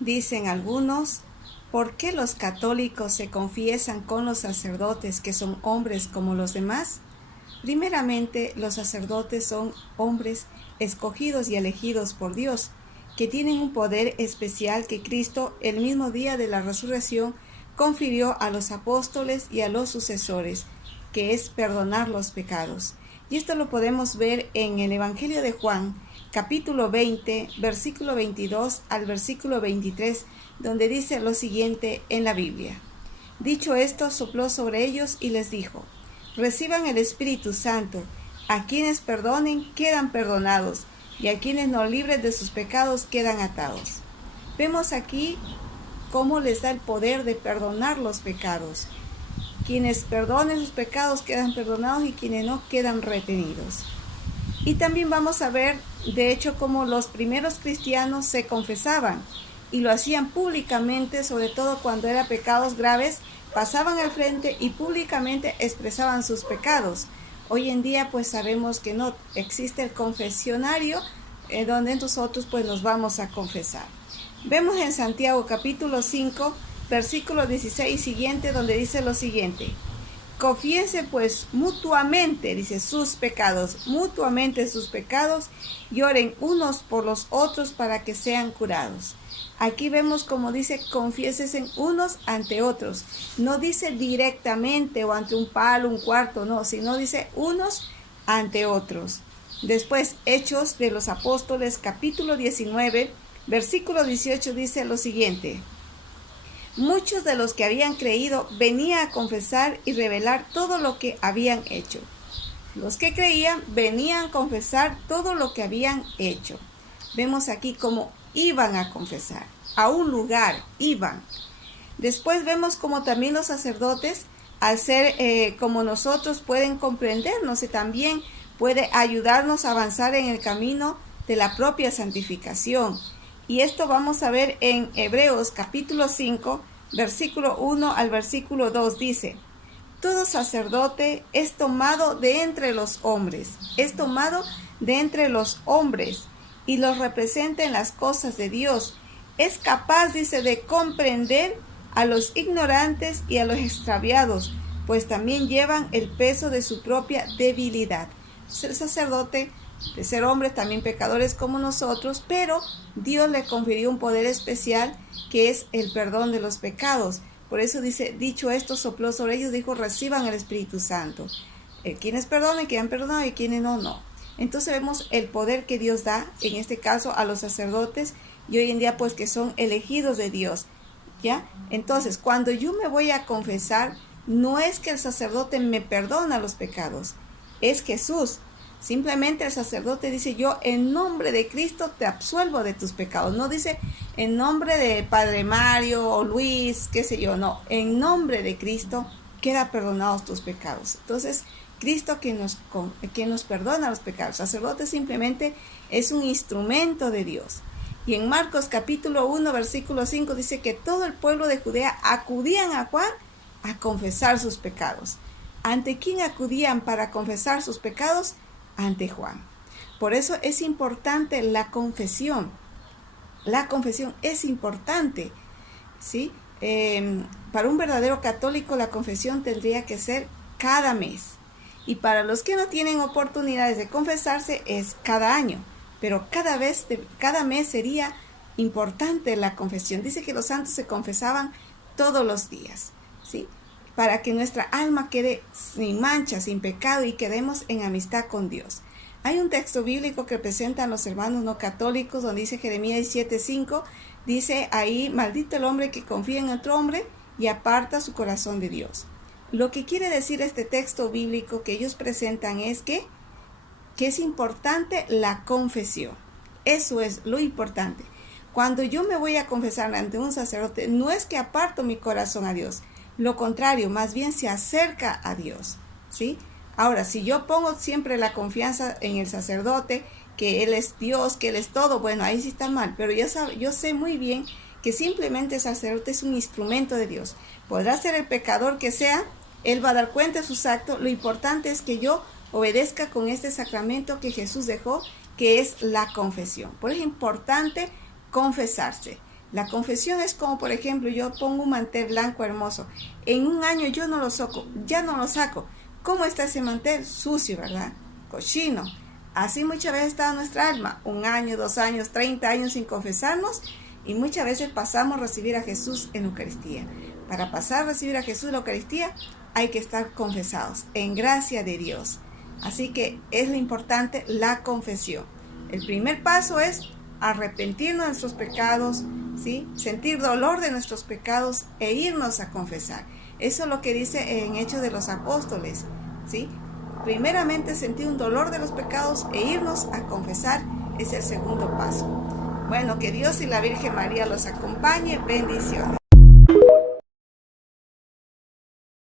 Dicen algunos, ¿por qué los católicos se confiesan con los sacerdotes que son hombres como los demás? Primeramente, los sacerdotes son hombres escogidos y elegidos por Dios, que tienen un poder especial que Cristo, el mismo día de la resurrección, confirió a los apóstoles y a los sucesores, que es perdonar los pecados. Y esto lo podemos ver en el Evangelio de Juan, capítulo 20, versículo 22 al versículo 23, donde dice lo siguiente en la Biblia. Dicho esto, sopló sobre ellos y les dijo: reciban el Espíritu Santo. A quienes perdonen quedan perdonados, y a quienes no libren de sus pecados quedan atados. Vemos aquí cómo les da el poder de perdonar los pecados. Quienes perdonen sus pecados quedan perdonados y quienes no quedan retenidos. Y también vamos a ver, de hecho, cómo los primeros cristianos se confesaban y lo hacían públicamente, sobre todo cuando eran pecados graves, pasaban al frente y públicamente expresaban sus pecados. Hoy en día pues sabemos que no existe el confesionario donde nosotros pues nos vamos a confesar. Vemos en Santiago capítulo 5, versículo 16 siguiente, donde dice lo siguiente: confiesen pues mutuamente, dice, sus pecados, mutuamente sus pecados, y oren unos por los otros para que sean curados. Aquí vemos como dice, confiésense unos ante otros. No dice directamente o ante un palo, un cuarto, no, sino dice unos ante otros. Después, Hechos de los Apóstoles, capítulo 19, versículo 18, dice lo siguiente: muchos de los que habían creído venían a confesar y revelar todo lo que habían hecho. Los que creían venían a confesar todo lo que habían hecho. Vemos aquí cómo iban a confesar, a un lugar iban. Después vemos como también los sacerdotes, al ser como nosotros, pueden comprendernos y también puede ayudarnos a avanzar en el camino de la propia santificación. Y esto vamos a ver en Hebreos capítulo 5, versículo 1 al versículo 2, dice: todo sacerdote es tomado de entre los hombres, es tomado de entre los hombres y los representa en las cosas de Dios. Es capaz, dice, de comprender a los ignorantes y a los extraviados, pues también llevan el peso de su propia debilidad. El sacerdote, de ser hombres también pecadores como nosotros, pero Dios le confirió un poder especial que es el perdón de los pecados. Por eso dice, dicho esto, sopló sobre ellos, dijo, reciban el Espíritu Santo. Quienes perdonen, quedan perdonados, y quienes no, no. Entonces vemos el poder que Dios da, en este caso a los sacerdotes, y hoy en día pues que son elegidos de Dios, ¿ya? Entonces, cuando yo me voy a confesar, no es que el sacerdote me perdona los pecados, es Jesús. Simplemente el sacerdote dice, yo en nombre de Cristo te absuelvo de tus pecados. No dice en nombre de Padre Mario o Luis, qué sé yo, no. En nombre de Cristo quedan perdonados tus pecados. Entonces, Cristo que nos perdona los pecados. El sacerdote simplemente es un instrumento de Dios. Y en Marcos capítulo 1, versículo 5 dice que todo el pueblo de Judea acudían a Juan a confesar sus pecados. ¿Ante quién acudían para confesar sus pecados? Ante Juan. Por eso es importante la confesión. La confesión es importante, ¿sí? Para un verdadero católico la confesión tendría que ser cada mes. Y para los que no tienen oportunidades de confesarse es cada año. Pero cada mes sería importante la confesión. Dice que los santos se confesaban todos los días, ¿sí? Para que nuestra alma quede sin mancha, sin pecado y quedemos en amistad con Dios. Hay un texto bíblico que presentan los hermanos no católicos donde dice Jeremías 7:5, dice ahí, maldito el hombre que confía en otro hombre y aparta su corazón de Dios. Lo que quiere decir este texto bíblico que ellos presentan es que es importante la confesión. Eso es lo importante. Cuando yo me voy a confesar ante un sacerdote, no es que aparto mi corazón a Dios, lo contrario, más bien se acerca a Dios, ¿sí? Ahora, si yo pongo siempre la confianza en el sacerdote, que Él es Dios, que Él es todo, bueno, ahí sí está mal, pero yo sé muy bien que simplemente el sacerdote es un instrumento de Dios. Podrá ser el pecador que sea, Él va a dar cuenta de sus actos, lo importante es que yo obedezca con este sacramento que Jesús dejó, que es la confesión. Por eso es importante confesarse. La confesión es como, por ejemplo, yo pongo un mantel blanco hermoso. En un año yo no lo saco, ya no lo saco. ¿Cómo está ese mantel? Sucio, ¿verdad? Cochino. Así muchas veces está nuestra alma. 1 año, 2 años, 30 años sin confesarnos. Y muchas veces pasamos a recibir a Jesús en Eucaristía. Para pasar a recibir a Jesús en la Eucaristía hay que estar confesados en gracia de Dios. Así que es lo importante la confesión. El primer paso es arrepentirnos de nuestros pecados, ¿sí? Sentir dolor de nuestros pecados e irnos a confesar. Eso es lo que dice en Hechos de los Apóstoles, ¿sí? Primeramente sentir un dolor de los pecados e irnos a confesar es el segundo paso. Bueno, que Dios y la Virgen María los acompañe. Bendiciones.